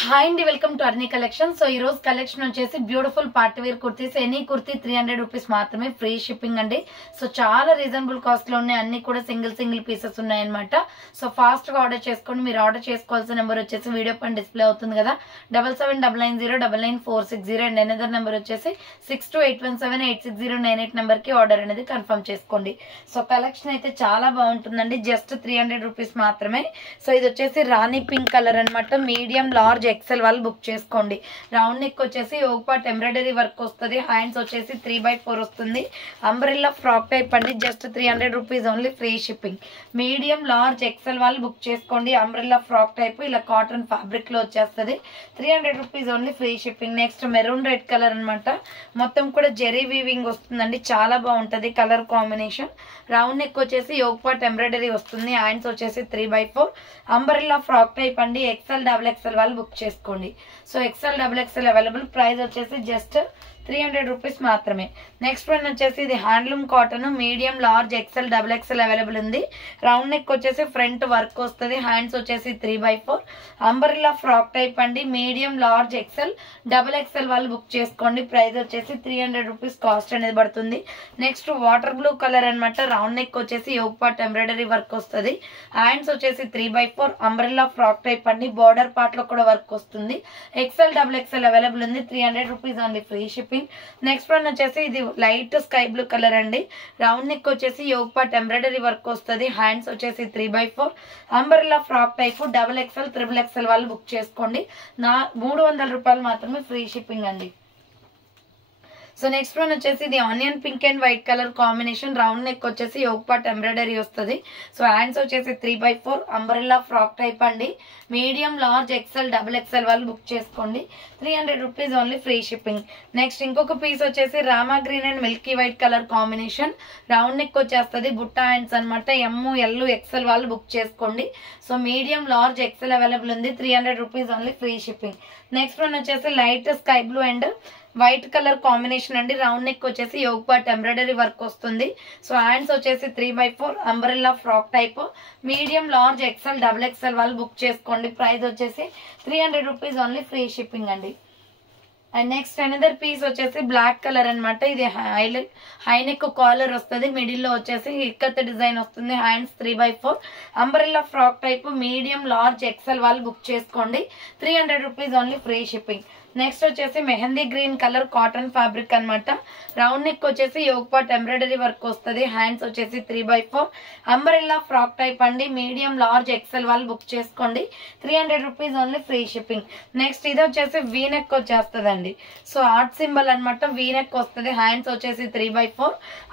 Hi అండి, welcome to Arni collection. So ఈ రోజు కలెక్షన్ వచ్చేసి beautiful party wear kurtis. Any kurti 300 rupees మాత్రమే, ఫ్రీ షిప్పింగ్ అండి. సో చాలా రీజనబుల్ కాస్ట్ లో ఉన్నాయి, అన్ని కూడా సింగిల్ పీసెస్ ఉన్నాయన్నమాట. సో ఫాస్ట్ గా ఆర్డర్ చేసుకోండి. మీరు ఆర్డర్ చేసుకోవాల్సిన నెంబర్ వచ్చేసి వీడియో పైన డిస్ప్లే అవుతుంది కదా, 7799099460 అండ్ అనదర్ నెంబర్ వచ్చేసి 6281786098 నెంబర్ కి ఆర్డర్ అనేది కన్ఫర్మ్ చేసుకోండి. సో కలెక్షన్ అయితే చాలా బాగుంటుందండి, జస్ట్ 300 రూపీస్ మాత్రమే. సో ఇది వచ్చేసి రాణి పింక్ కలర్ అనమాట. మీడియం లార్జ్ ఎక్సెల్ వాళ్ళు బుక్ చేసుకోండి. రౌండ్ నెక్ వచ్చేసి ఒక పార్ట్ ఎంబ్రాయిడరీ వర్క్ వస్తుంది, హ్యాండ్స్ వచ్చేసి 3/4 వస్తుంది. అంబ్రెల్లా ఫ్రాక్ టైప్ అండి, just 300 rupees only, free shipping. Medium large XL వాళ్ళు బుక్ చేసుకోండి. అంబ్రెల్లా ఫ్రాక్ టైప్ ఇలా కాటన్ ఫ్యాబ్రిక్ లో వచ్చేస్తుంది, 300 rupees only, free shipping. Next maroon red colour అనమాట, మొత్తం కూడా జెరీ వీవింగ్ వస్తుందండి, చాలా బాగుంటది కలర్ కాంబినేషన్. రౌండ్ నెక్ వచ్చేసి ఒక పార్ట్ ఎంబ్రాయిడరీ వస్తుంది, హ్యాండ్స్ వచ్చేసి 3/4. అంబ్రెల్లా ఫ్రాక్ టైప్ అండి, XL XXL వాళ్ళు బుక్ చేసుకోండి. So XL XXL available, price వచ్చేసి జస్ట్ 300 రూపీస్ మాత్రమే. నెక్స్ట్ వన్ వచ్చేసి ఇది handloom cotton, medium large XL XXL available ఉంది. రౌండ్ నెక్ వచ్చేసి ఫ్రంట్ వర్క్ వస్తుంది, హ్యాండ్స్ వచ్చేసి 3/4. అంబ్రెల్లా ఫ్రాక్ టైప్ అండి, మీడియం లార్జ్ XL XXL వాళ్ళు బుక్ చేసుకోండి. ప్రైస్ వచ్చేసి 300 రూపీస్ కాస్ట్ అనేది పడుతుంది. నెక్స్ట్ వాటర్ బ్లూ కలర్ అనమాట, రౌండ్ నెక్ వచ్చేసి ఒక పార్ట్ ఎంబ్రాయిడరీ వర్క్ వస్తుంది, హ్యాండ్స్ వచ్చేసి 3/4. అంబ్రెల్లా ఫ్రాక్ టైప్ అండి, బార్డర్ పార్ట్ లో కూడా వర్క్ వస్తుంది. XL XXL అవైలబుల్ ఉంది, 300 రూపీస్ అండి, ఫ్రీ షిప్పింగ్. నెక్స్ట్ వన్ వచ్చేసి ఇది లైట్ స్కై బ్లూ కలర్ అండి. రౌండ్ నెక్ వచ్చేసి ఒక పార్ట్ ఎంబ్రాయిడరీ వర్క్ వస్తుంది, హ్యాండ్స్ వచ్చేసి 3/4. Umbrella frock type XXL XXL వాళ్ళు బుక్ చేసుకోండి. 300 రూపాయలు మాత్రమే, ఫ్రీ షిప్పింగ్ అండి. సో నెక్స్ట్ వన్ వచ్చేసి ఇది onion pink and white colour combination. Round neck వచ్చేసి ఒక పార్ట్ ఎంబ్రాయిడరీ వస్తుంది. సో హ్యాండ్స్ వచ్చేసి 3/4. అంబ్రెల్లా ఫ్రాక్ టైప్ అండి, మీడియం లార్జ్ XL XXL వాళ్ళు బుక్ చేసుకోండి. 300 rupees only, free shipping. Next ఇంకొక పీస్ వచ్చేసి Rama green and milky white colour combination. Round neck వచ్చేస్తుంది, బుట్టా హ్యాండ్స్ అనమాట. ML XL వాళ్ళు బుక్ చేసుకోండి. So medium large XL available ఉంది, 300 rupees only, free shipping. Next one వచ్చేసి light sky blue and white colour combination అండి. Round neck వచ్చేసి ఒక పార్ట్ ఎంబ్రాయిడరీ వర్క్ వస్తుంది. సో హ్యాండ్స్ వచ్చేసి 3/4. Umbrella frock type, medium large XL XXL వాళ్ళు book చేసుకోండి. Price వచ్చేసి 300 రూపీస్ ఓన్లీ, ఫ్రీ షిప్పింగ్ అండి. అండ్ నెక్స్ట్ అనదర్ పీస్ వచ్చేసి బ్లాక్ కలర్ అనమాట. ఇది హై నెక్ కాలర్ వస్తుంది, మిడిల్ లో వచ్చేసి ఇక్కత్ డిజైన్ వస్తుంది, hands 3/4. Umbrella frock type, medium large XL వాళ్ళు బుక్ చేసుకోండి. 300 rupees only, free shipping. Next వచ్చేసి mehndi green colour cotton fabric అనమాట. రౌండ్ నెక్ వచ్చేసి ఒక పార్ట్ ఎంబ్రాయిడరీ వర్క్ వస్తుంది, హ్యాండ్స్ వచ్చేసి 3/4. అంబ్రెల్లా ఫ్రాక్ టైప్ అండి, మీడియం లార్జ్ XL వాళ్ళు బుక్ చేసుకోండి. 300 rupees only, free shipping. Next ఇది వచ్చేసి వీ నెక్ వచ్చేస్తుంది. సో ఆర్ట్ సింబల్ అనమాట, వీ నెక్ వస్తుంది, హ్యాండ్స్ వచ్చేసి 3/4.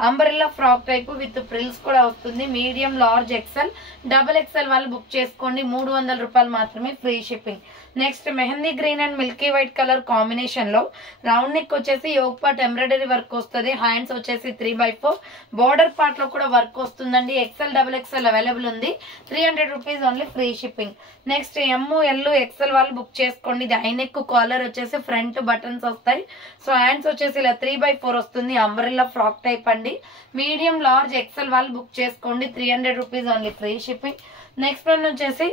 Umbrella frock type with frills కూడా వస్తుంది, మీడియం లార్జ్ XL XXL వాళ్ళు బుక్ చేసుకోండి. 300 రూపాయలు మాత్రమే, free shipping. Next mehndi green and milky white colour combination లో రౌండ్ నెక్ వచ్చేసి ఒక పార్ట్ ఎంబ్రాయిడరీ వర్క్ వస్తుంది, హ్యాండ్స్ వచ్చేసి 3/4. బార్డర్ పార్ట్ లో కూడా వర్క్ వస్తుందండి, XL XXL అవైలబుల్ ఉంది, 300 rupees only, free shipping. Next ML XL వాళ్ళు బుక్ చేసుకోండి. ఇది హై నెక్ కాలర్ వచ్చేసి ఫ్రంట్ బటన్స్ వస్తాయి. సో హ్యాండ్స్ వచ్చేసి ఇలా 3/4 వస్తుంది. అంబ్రెల్లా ఫ్రాక్ టైప్ అండి, మీడియం లార్జ్ XL వాళ్ళు బుక్ చేసుకోండి. 300 rupees only, free shipping. Next one వచ్చేసి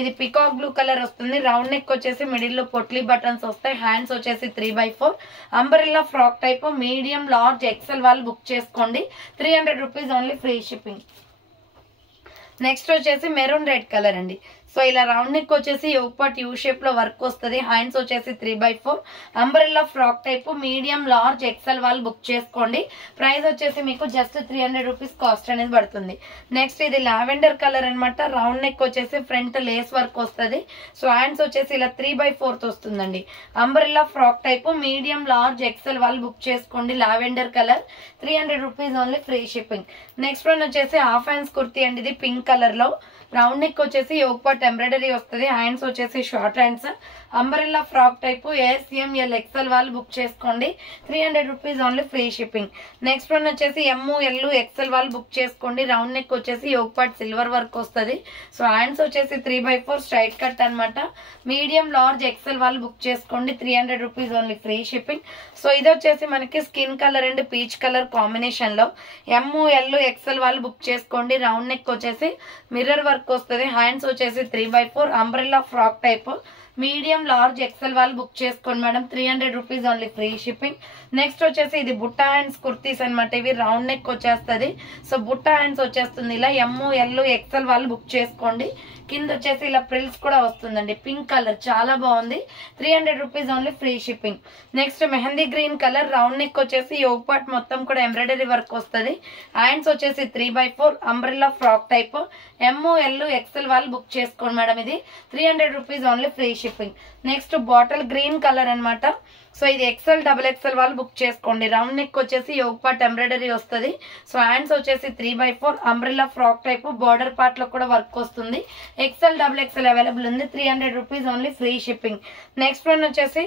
ఇది పికాక్ బ్లూ కలర్ వస్తుంది. రౌండ్ నెక్ వచ్చేసి మిడిల్ లో పొట్లీ బటన్స్ వస్తాయి, హ్యాండ్స్ వచ్చేసి 3/4. Umbrella frock type, medium large XL వాళ్ళు బుక్ చేసుకోండి. 300 rupees only, free shipping. Next వచ్చేసి మెరూన్ రెడ్ కలర్ అండి. సో ఇలా రౌండ్ నెక్ వచ్చేసి ఒక పార్ట్ యూ షేప్ లో వర్క్ వస్తుంది, హ్యాండ్స్ వచ్చేసి 3/4. Umbrella frock type, medium large XL వాళ్ళు బుక్ చేసుకోండి. ప్రైస్ వచ్చేసి మీకు జస్ట్ 300 రూపీస్ కాస్ట్ అనేది పడుతుంది. నెక్స్ట్ ఇది లావెండర్ కలర్ అనమాట. రౌండ్ నెక్ వచ్చేసి ఫ్రంట్ లేస్ వర్క్ వస్తుంది. సో హ్యాండ్స్ వచ్చేసి ఇలా 3/4 వస్తుందండి. Umbrella frock type, medium large XL వాళ్ళు బుక్ చేసుకోండి. Lavender colour, 300 rupees only, free shipping. Next one వచ్చేసి హాఫ్ హ్యాండ్స్ కుర్తీ అండి. ఇది పింక్ కలర్ లో రౌండ్ నెక్ వచ్చేసి ఒక పార్ట్ ఎంబ్రాయిడరీ వస్తుంది, హ్యాండ్స్ వచ్చేసి short hands. Umbrella frock type, SML XL వాళ్ళు బుక్ చేసుకోండి. 300 rupees only, free shipping. Next one వచ్చేసి ML XL వాళ్ళు బుక్ చేసుకోండి. రౌండ్ నెక్ వచ్చేసి ఒక పార్ట్ సిల్వర్ వర్క్ వస్తుంది. సో హ్యాండ్స్ వచ్చేసి 3/4 స్ట్రైట్ కట్ అనమాట. మీడియం లార్జ్ XL వాళ్ళు బుక్ చేసుకోండి. 300 rupees only, free shipping. So ఇది వచ్చేసి మనకి skin colour and peach colour combination లో ML XL వాళ్ళు బుక్ చేసుకోండి. రౌండ్ నెక్ వచ్చేసి మిర్రర్ వర్క్ వస్తుంది, హ్యాండ్స్ వచ్చేసి 3/4. Umbrella frock type, medium large XL వాళ్ళు బుక్ చేసుకోండి madam. 300 rupees only, free shipping. Next వచ్చేసి ఇది బుట్టా హ్యాండ్స్ కుర్తీస్ అనమాట. ఇవి రౌండ్ నెక్ వచ్చేస్తుంది. సో బుట్టా హ్యాండ్స్ వచ్చేస్తుంది ఇలా. ఎల్ ఎక్సెల్ వాళ్ళు బుక్ చేసుకోండి. కింద వచ్చేసి ఇలా ప్రిల్స్ కూడా వస్తుందండి. పింక్ కలర్ చాలా బాగుంది. 300 rupees only, free shipping. Next mehndi green colour round neck వచ్చేసి యోగ్ పార్ట్ మొత్తం కూడా ఎంబ్రాయిడరీ వర్క్ వస్తుంది. హ్యాండ్స్ వచ్చేసి 3/4 umbrella frock type. L XL వాళ్ళు బుక్ చేసుకోండి మేడం. ఇది 300 rupees only, free shipping. Next bottle green colour అనమాట. సో ఇది XL వాళ్ళు బుక్ చేసుకోండి. రౌండ్ నెక్ వచ్చేసి యోగ్ పార్ట్ ఎంబ్రాయిడరీ వస్తుంది. సో హ్యాండ్స్ వచ్చేసి 3/4 umbrella frock type. Border part లో కూడా వర్క్ వస్తుంది. XL అవైలబుల్ ఉంది. 300 rupees only, free shipping. Next one వచ్చేసి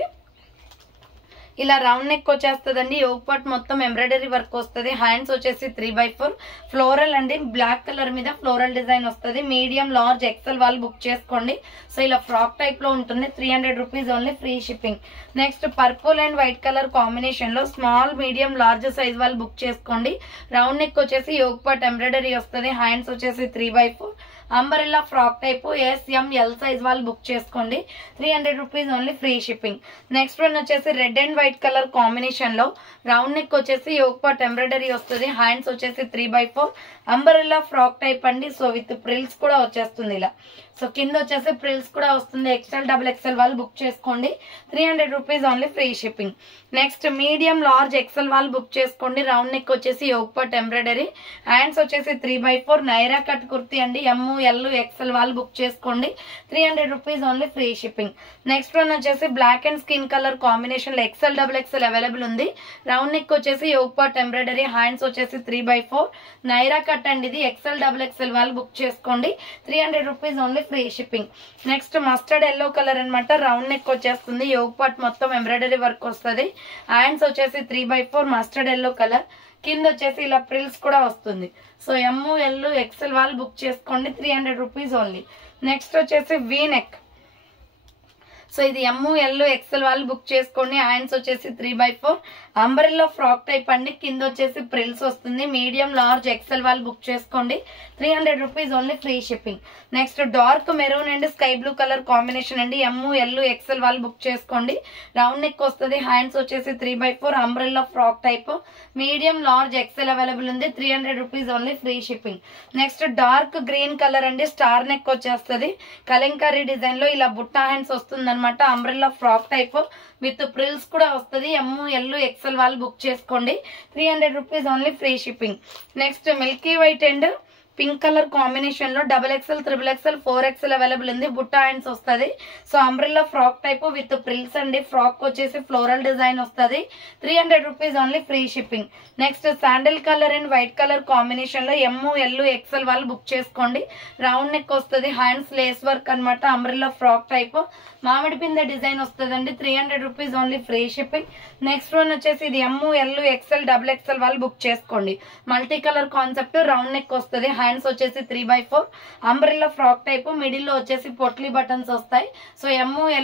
ఇలా రౌండ్ నెక్ వచ్చేస్తుందండి. యోగ్ పార్ట్ మొత్తం ఎంబ్రాయిడరీ వర్క్ వస్తుంది. హ్యాండ్స్ వచ్చేసి 3/4 ఫ్లోరల్ అండి. బ్లాక్ కలర్ మీద ఫ్లోరల్ డిజైన్ వస్తుంది. మీడియం లార్జ్ ఎక్సెల్ వాళ్ళు బుక్ చేసుకోండి. సో ఇలా ఫ్రాక్ టైప్ లో ఉంటుంది. 300 rupees only, free shipping. Next purple and white colour combination లో స్మాల్ మీడియం లార్జ్ సైజ్ వాళ్ళు బుక్ చేసుకోండి. రౌండ్ నెక్ వచ్చేసి యోగ్ పార్ట్ ఎంబ్రాయిడరీ వస్తుంది. హ్యాండ్స్ వచ్చేసి 3/4 umbrella frock type. SML size వాళ్ళు బుక్ చేసుకోండి. 300 rupees only, free shipping. Next one వచ్చేసి red and white colour combination లో రౌండ్ నెక్ వచ్చేసి యోగ్ పార్ట్ ఎంబ్రాయిడరీ వస్తుంది. హ్యాండ్స్ వచ్చేసి 3/4 అంబరెల్లా ఫ్రాక్ టైప్ అండి. సో విత్ ప్రిల్స్ కూడా వచ్చేస్తుంది ఇలా. సో కింద వచ్చేసి ప్రిల్స్ కూడా వస్తుంది. XL వాళ్ళు బుక్ చేసుకోండి. 300 rupees only, free shipping. Next medium large XL వాళ్ళు బుక్ చేసుకోండి. రౌండ్ నెక్ వచ్చేసి యోగ్ పార్ట్ ఎంబ్రాయిడరీ. హ్యాండ్స్ వచ్చేసి 3/4 నైరా కట్ కుర్తీ అండి. L ఎక్సెల్ వాళ్ళు బుక్ చేసుకోండి. 300 rupees only, free shipping. Next one వచ్చేసి black and skin colour combination లో XL అవైలబుల్ ఉంది. రౌండ్ నెక్ వచ్చేసి యోగ్ పార్ట్ ఎంబ్రాయిడరీ. హ్యాండ్స్ వచ్చేసి 3/4 నైరా కట్ అండి. ఇది XL వాళ్ళు బుక్ చేసుకోండి. 300 rupees only, free shipping. Next mustard yellow colour అనమాట. రౌండ్ నెక్ వచ్చేస్తుంది. యోగ్ పార్ట్ మొత్తం ఎంబ్రాయిడరీ వర్క్ వస్తుంది. హ్యాండ్స్ వచ్చేసి 3/4 మస్టర్డ్ ఎల్లో కలర్. కింద వచ్చేసి ఇలా ప్రిల్స్ కూడా వస్తుంది. సో L ఎక్సెల్ వాళ్ళు బుక్ చేసుకోండి. 300 రూపీస్ ఓన్లీ. నెక్స్ట్ వచ్చేసి వీ నెక్. సో ఇది L ఎక్సెల్ వాళ్ళు బుక్ చేసుకోండి. హ్యాండ్స్ వచ్చేసి 3/4 అంబ్రెల్లా ఫ్రాక్ టైప్ అండి. కింద వచ్చేసి ప్రిల్స్ వస్తుంది. మీడియం లార్జ్ ఎక్సెల్ వాళ్ళు బుక్ చేసుకోండి. 300 rupees only, free shipping. Next dark maroon and sky blue colour combination అండి. L ఎక్సెల్ వాళ్ళు బుక్ చేసుకోండి. రౌండ్ నెక్ వస్తుంది. హ్యాండ్స్ వచ్చేసి 3/4 umbrella frock type. Medium large XL available ఉంది. 300 rupees only, free shipping. Next dark green colour అండి. Star neck వచ్చేస్తుంది. Kalamkari design లో ఇలా బుట్టా హ్యాండ్స్ వస్తుంది అనమాట. Umbrella frock type with frills కూడా వస్తుంది. L ఎక్సెల్ వాళ్ళు బుక్ చేసుకోండి. 300 rupees only, free shipping. Next milky white and pink colour combination లో XXL, XXL, 4XL అవైలబుల్ ఉంది. బుట్టా హ్యాండ్స్ వస్తుంది. So umbrella frock type with frills అండి. ఫ్రాక్ వచ్చేసి ఫ్లోరల్ డిజైన్ వస్తుంది. 300 rupees only, free shipping. Next sandal colour and white colour combination లో L XL వాళ్ళు book చేసుకోండి. రౌండ్ నెక్ వస్తుంది. హ్యాండ్స్ లేస్ వర్క్ అనమాట. అంబ్రెల్లా ఫ్రాక్ టైప్ మామిడి పిందె డిజైన్ వస్తుందండి. 300 rupees only, free shipping. Next one వచ్చేసి ఇది L XL, XXL వాళ్ళు బుక్ చేసుకోండి. Multi colour concept. Round neck వస్తుంది. హ్యాండ్స్ వచ్చేసి 3/4 అంబ్రెల్లా ఫ్రాక్ టైప్. మిడిల్ లో వచ్చేసి పొట్లీ బటన్స్ వస్తాయి. సో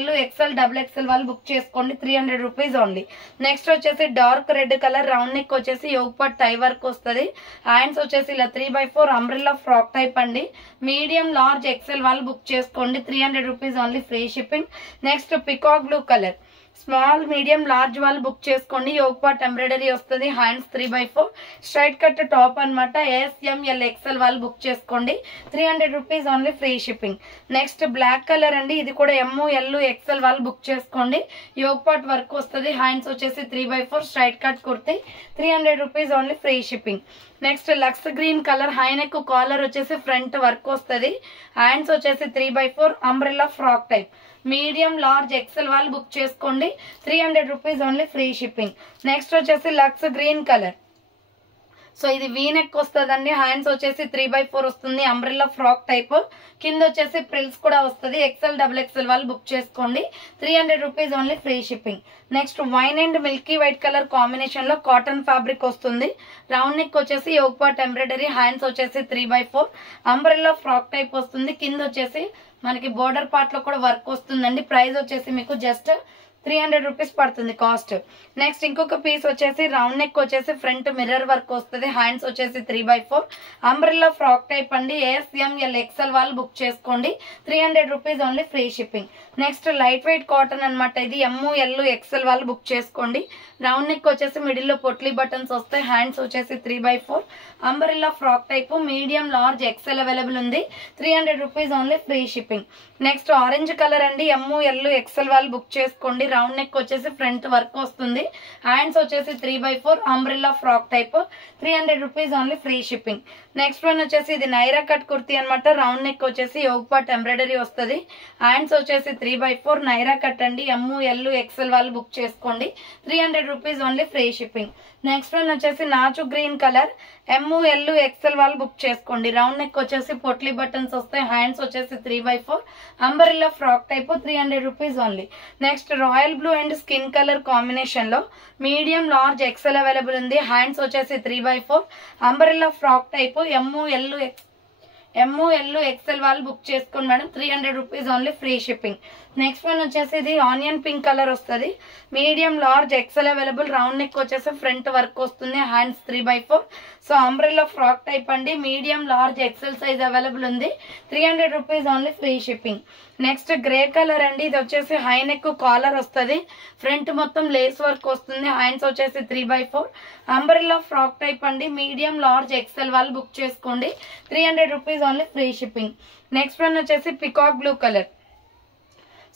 L XL, XXL వాళ్ళు బుక్ చేసుకోండి. 300 రూపీస్ ఓన్లీ. నెక్స్ట్ వచ్చేసి dark red colour. Round neck వచ్చేసి యోగ్ పార్ట్ టై వర్క్ వస్తుంది. హ్యాండ్స్ వచ్చేసి ఇలా 3/4 అంబ్రెల్లా ఫ్రాక్ టైప్ అండి. మీడియం లార్జ్ ఎక్సెల్ వాళ్ళు బుక్ చేసుకోండి. 300 rupees only, free shipping. Next peacock blue colour. Small medium large వాళ్ళు బుక్ చేసుకోండి. యోగ్ పార్ట్ ఎంబ్రాయిడరీ వస్తుంది. హ్యాండ్స్ 3/4 స్ట్రైట్ కట్ టాప్ అనమాట. SML ఎక్సెల్ వాళ్ళు బుక్ చేసుకోండి. 300 rupees only, free shipping. Next black colour అండి. ఇది కూడా L ఎక్సెల్ వాళ్ళు బుక్ చేసుకోండి. యోగ్ పార్ట్ వర్క్ వస్తుంది. హ్యాండ్స్ వచ్చేసి 3/4 straight cut kurti. 300 rupees only, free shipping. Next lux green colour. High neck collar వచ్చేసి ఫ్రంట్ వర్క్ వస్తుంది. హ్యాండ్స్ వచ్చేసి 3/4 umbrella frock type. Medium large XL వాళ్ళు బుక్ చేసుకోండి. 300 rupees only, free shipping. Next వచ్చేసి లక్స్ green colour. So ఇది V neck వస్తుందండి. Hands వచ్చేసి 3/4 వస్తుంది. Umbrella frock type. కింద వచ్చేసి ప్రిల్స్ కూడా వస్తుంది. XL వాళ్ళు బుక్ చేసుకోండి. 300 rupees only, free shipping. Next wine and milky white colour combination లో కాటన్ ఫ్యాబ్రిక్ వస్తుంది. రౌండ్ నెక్ వచ్చేసి యోగ్ పార్ట్ ఎంబ్రాయిడరీ. హ్యాండ్స్ వచ్చేసి 3/4 అంబ్రెల్లా ఫ్రాక్ టైప్ వస్తుంది. కింద వచ్చేసి మనకి బోర్డర్ పార్ట్ లో కూడా వర్క్ వస్తుందండి. ప్రైస్ వచ్చేసి మీకు జస్ట్ 300 రూపీస్ పడుతుంది కాస్ట్. నెక్స్ట్ ఇంకొక పీస్ వచ్చేసి రౌండ్ నెక్ వచ్చేసి ఫ్రంట్ మిర్రర్ వర్క్ వస్తుంది, హ్యాండ్స్ వచ్చేసి 3/4 అంబ్రెల్లా ఫ్రాక్ టైప్ అండి. ASML XL వాళ్ళు బుక్ చేసుకోండి, 300 rupees only, free shipping. Next light weight cotton అనమాట, ఇది ML XL వాళ్ళు బుక్ చేసుకోండి. రౌండ్ నెక్ వచ్చేసి మిడిల్ లో పొట్లీ బటన్స్ వస్తాయి, హ్యాండ్స్ వచ్చేసి 3/4 umbrella frock type, medium large XL available ఉంది, 300 rupees only, free shipping. Next orange colour అండి, ML XL వాళ్ళు బుక్ చేసుకోండి. రౌండ్ నెక్ వచ్చేసి ఫ్రంట్ వర్క్ వస్తుంది, హ్యాండ్స్ వచ్చేసి 3/4 umbrella frock type, 300 rupees only, free shipping. Next one వచ్చేసి ఇది Naira cut kurti అనమాట. రౌండ్ నెక్ వచ్చేసి యోగ్ పార్ట్ ఎంబ్రాయిడరీ వస్తుంది, హ్యాండ్స్ వచ్చేసి 3/4 నైరా కట్ అండి. ML XL వాళ్ళు బుక్ చేసుకోండి, 300 rupees only, free shipping. Next one వచ్చేసి నాచు గ్రీన్ కలర్, ML XL వాళ్ళు బుక్ చేసుకోండి. రౌండ్ నెక్ వచ్చేసి పొట్లీ బటన్స్ వస్తాయి, హ్యాండ్స్ వచ్చేసి 3/4 umbrella frock type, 300 rupees only. Next royal blue and skin colour combination లో మీడియం లార్జ్ XL అవైలబుల్ ఉంది, hands వచ్చేసి 3/4 umbrella frock type, ML XL వాళ్ళు book చేసుకోండి madam, 300 rupees only, free shipping. Next one వచ్చేసి ఇది onion pink colour వస్తుంది, medium large XL available. Round neck వచ్చేసి front work వస్తుంది, hands 3/4 so umbrella frock type అండి. Medium large XL size available ఉంది, 300 rupees only, free shipping. Next grey colour అండి, ఇది వచ్చేసి హై నెక్ కాలర్ వస్తుంది, front మొత్తం లేస్ వర్క్ వస్తుంది, హ్యాండ్స్ వచ్చేసి 3/4 అంబ్రెల్లా ఫ్రాక్ టైప్ అండి. మీడియం లార్జ్ XL వాళ్ళు బుక్ చేసుకోండి, 300 rupees only, free shipping. Next one వచ్చేసి పికాక్ బ్లూ కలర్,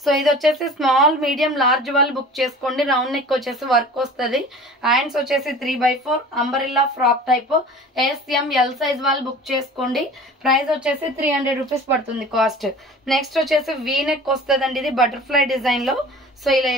సో ఇది వచ్చేసి స్మాల్ మీడియం లార్జ్ వాళ్ళు బుక్ చేసుకోండి. రౌండ్ నెక్ వచ్చేసి వర్క్ వస్తుంది, హ్యాండ్స్ వచ్చేసి 3/4 umbrella frock type, SML size వాళ్ళు బుక్ చేసుకోండి. ప్రైస్ వచ్చేసి 300 రూపీస్ పడుతుంది కాస్ట్. నెక్స్ట్ వచ్చేసి వీ నెక్ వస్తుంది అండి, ఇది బటర్ఫ్లై డిజైన్ లో. సో ఇలా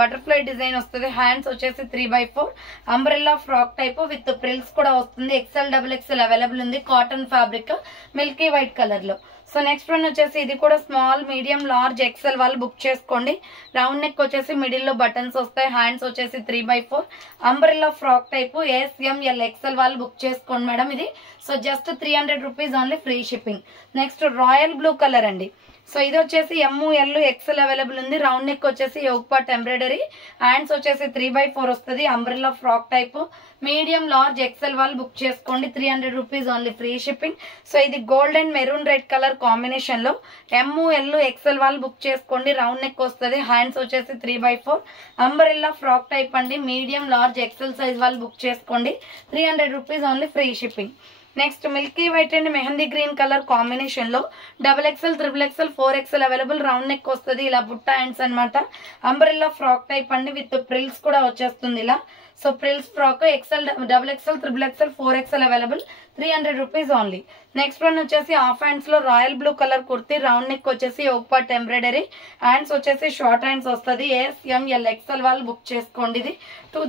బటర్ఫ్లై డిజైన్ వస్తుంది, హ్యాండ్స్ వచ్చేసి 3/4 umbrella frock type with frills కూడా వస్తుంది. XL XXL అవైలబుల్ ఉంది, cotton fabric, Milky white colour లో. సో నెక్స్ట్ వన్ వచ్చేసి ఇది కూడా స్మాల్ మీడియం లార్జ్ XL వాళ్ళు బుక్ చేసుకోండి. రౌండ్ నెక్ వచ్చేసి మిడిల్ లో బటన్స్ వస్తాయి, హ్యాండ్స్ వచ్చేసి 3/4 umbrella frock type, SML XL వాళ్ళు బుక్ చేసుకోండి మేడం ఇది. So just 300 rupees only, free shipping. Next royal blue colour అండి, సో ఇది వచ్చేసి ML XL అవైలబుల్ ఉంది. రౌండ్ నెక్ వచ్చేసి యోగ్ పార్ట్ ఎంబ్రాయిడరీ, హ్యాండ్స్ వచ్చేసి 3/4 వస్తుంది, umbrella frock type, medium large XL వాళ్ళు బుక్ చేసుకోండి, 300 rupees only, free shipping. So ఇది gold and maroon red colour combination లో ML XL వాళ్ళు బుక్ చేసుకోండి. రౌండ్ నెక్ వస్తుంది, హ్యాండ్స్ వచ్చేసి 3/4 అంబ్రెల్లా ఫ్రాక్ టైప్ అండి. మీడియం లార్జ్ XL సైజ్ వాళ్ళు బుక్ చేసుకోండి, 300 rupees only, free shipping. Next milky white and mehndi green colour combination లో XXL, XXL, 4XL available. Round neck వస్తుంది, ఇలా బుట్ట హ్యాండ్స్ అనమాట. అంబ్రెల్లా ఫ్రాక్ టైప్ అండి, విత్ ప్రిల్స్ కూడా వచ్చేస్తుంది ఇలా. So frills frock XL, XXL, XXL, 4XL available, 300 rupees only. Next one వచ్చేసి హాఫ్ హ్యాండ్స్ లో royal blue colour kurti, round neck వచ్చేసి యోగ్ పార్ట్ ఎంబ్రాయిడరీ, హ్యాండ్స్ వచ్చేసి షార్ట్ హ్యాండ్స్ వస్తుంది. SML XL వాళ్ళు బుక్ చేసుకోండి, ఇది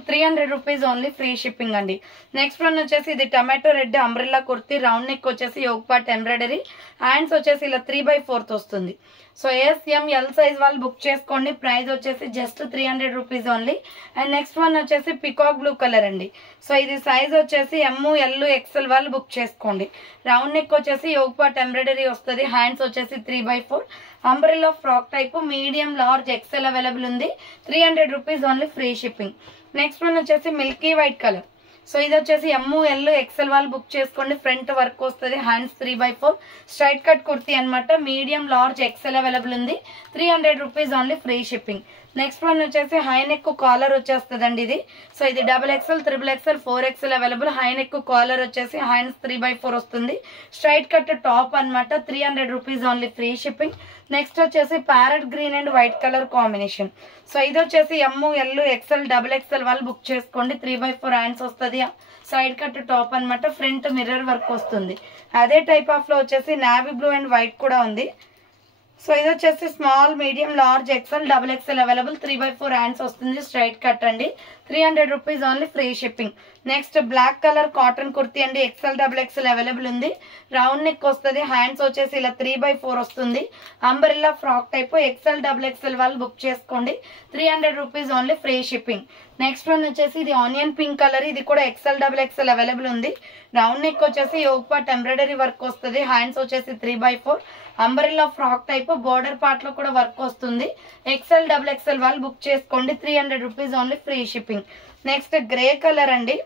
300 రూపీస్ ఓన్లీ, ఫ్రీ షిప్పింగ్ అండి. Next one వచ్చేసి ఇది tomato red umbrella kurti, round neck వచ్చేసి యోగ్ పార్ట్ ఎంబ్రాయిడరీ, హ్యాండ్స్ వచ్చేసి ఇలా 3/4 వస్తుంది. సో SML సైజ్ వాళ్ళు బుక్ చేసుకోండి, ప్రైస్ వచ్చేసి just 300 rupees only. And next one వచ్చేసి పికాక్ బ్లూ కలర్ అండి, సో ఇది సైజ్ వచ్చేసి ML XL వాళ్ళు బుక్ చేసుకోండి. రౌండ్ నెక్ వచ్చేసి యోగ్ పార్ట్ ఎంబ్రాయిడరీ వస్తుంది, హ్యాండ్స్ వచ్చేసి 3/4 umbrella frock type, medium large XL available ఉంది, 300 rupees only, free shipping. Next one వచ్చేసి మిల్కీ వైట్ కలర్, సో ఇది వచ్చేసి ML XL వాళ్ళు బుక్ చేసుకోండి. ఫ్రంట్ వర్క్ వస్తుంది, హ్యాండ్స్ 3/4 స్ట్రైట్ కట్ కుర్తీ అనమాట. మీడియం లార్జ్ XL అవైలబుల్ ఉంది, 300 rupees only, free shipping. Next one వచ్చేసి హై నెక్ కాలర్ వచ్చేస్తుందండి ఇది. సో ఇది XXL, XXL, 4XL available. High neck collar వచ్చేసి హ్యాండ్స్ 3/4 వస్తుంది, స్ట్రైట్ కట్ టాప్ అనమాట, 300 rupees only, free shipping. Next వచ్చేసి parrot green and white colour combination, so ఇది వచ్చేసి ML XL, XXL వాళ్ళు బుక్ చేసుకోండి. 3/4 హ్యాండ్స్ వస్తుంది, సైడ్ కట్ టాప్ అనమాట, ఫ్రంట్ మిర్రర్ వర్క్ వస్తుంది. అదే టైప్ ఆఫ్ లో వచ్చేసి నావీ బ్లూ అండ్ వైట్ కూడా ఉంది. సో ఇది వచ్చేసి small medium large XL, XXL available. 3/4 hands వస్తుంది, స్ట్రైట్ కట్ అండి, 300 rupees only, free shipping. Next black colour cotton kurti అండి, XL, XXL అవైలబుల్ ఉంది. రౌండ్ నెక్ వస్తుంది, హ్యాండ్స్ వచ్చేసి ఇలా 3/4 వస్తుంది, umbrella frock type, XL, XXL వాళ్ళు బుక్ చేసుకోండి, 300 rupees only, free shipping. Next one వచ్చేసి ఇది ఆనియన్ పింక్ కలర్, ఇది కూడా XL, XXL అవైలబుల్ ఉంది. రౌండ్ నెక్ వచ్చేసి యోగ్ పార్ట్ ఎంబ్రాయిడరీ వర్క్ వస్తుంది, హ్యాండ్స్ వచ్చేసి 3/4 umbrella frock type border part లో కూడా వర్క్ వస్తుంది. ఎక్సెల్ డబుల్ ఎక్సెల్ వాళ్ళు బుక్ చేసుకోండి. 300 rupees only, free shipping. Next grey colour అండి.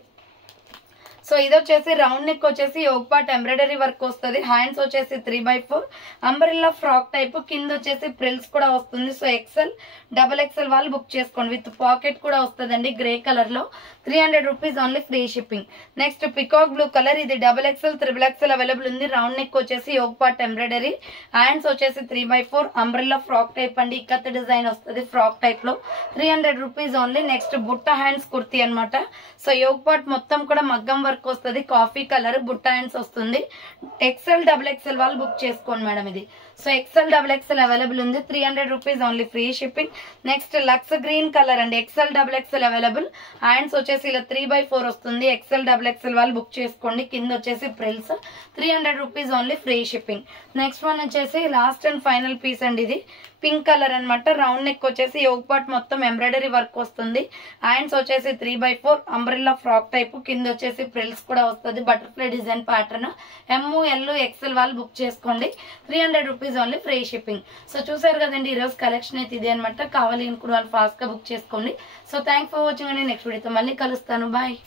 సో ఇది వచ్చేసి రౌండ్ నెక్ వచ్చేసి యోగ్ పార్ట్ ఎంబ్రాయిడరీ వర్క్ వస్తుంది. హ్యాండ్స్ వచ్చేసి 3/4 అంబ్రెల్లా ఫ్రాక్ టైప్, కింద వచ్చేసి ప్రిల్స్ కూడా వస్తుంది. సో ఎక్సెల్ డబుల్ ఎక్సెల్ వాళ్ళు బుక్ చేసుకోండి. విత్ పాకెట్ కూడా వస్తుందండి గ్రే కలర్ లో. 300 rupees only, free shipping. Next peacock blue colour, ఇది double XL triple XL available ఉంది. రౌండ్ నెక్ వచ్చేసి యోగ్ పార్ట్ ఎంబ్రాయిడరీ, హ్యాండ్స్ వచ్చేసి 3/4 అంబ్రెల్లా ఫ్రాక్ టైప్ అండి. ఇక్కత్ డిజైన్ వస్తుంది ఫ్రాక్ టైప్ లో. 300 రూపీస్ ఓన్లీ. నెక్స్ట్ బుట్ట హ్యాండ్స్ కుర్తీ అనమాట. సో యోగ్ పార్ట్ మొత్తం కూడా మగ్గం వర్క్ వస్తుంది. కాఫీ కలర్ బుట్ట హ్యాండ్స్ వస్తుంది. ఎక్సెల్ డబుల్ ఎక్సెల్ వాళ్ళు బుక్ చేసుకోండి మేడం ఇది. So XL double XL available ఉంది. 300 rupees only, free shipping. Next lux green colour అండి. XL double XL available. Hands వచ్చేసి ఇలా 3/4 వస్తుంది. ఎక్సెల్ డబుల్ ఎక్సెల్ వాళ్ళు బుక్ చేసుకోండి. కింద వచ్చేసి ప్రిల్స్. 300 rupees only, free shipping. Next one వచ్చేసి లాస్ట్ అండ్ ఫైనల్ పీస్ అండి. ఇది పింక్ కలర్ అనమాట. రౌండ్ నెక్ వచ్చేసి యోగ్ పార్ట్ మొత్తం ఎంబ్రాయిడరీ వర్క్ వస్తుంది. హ్యాండ్స్ వచ్చేసి 3/4 అంబ్రెల్లా ఫ్రాక్ టైప్, కింద వచ్చేసి ప్రిల్స్ కూడా వస్తుంది. Butterfly design pattern. ML XL వాళ్ళు బుక్ చేసుకోండి. 300 rupees only, free shipping. So చూసారు కదండి ఈరోజు కలెక్షన్ అయితే ఇది అనమాట. కావాలి అనుకున్న వాళ్ళు ఫాస్ట్ గా బుక్ చేసుకోండి. సో థ్యాంక్స్ ఫర్ వాచింగ్ అండి. నెక్స్ట్ వీడియోతో మళ్ళీ కలుస్తాను. బాయ్.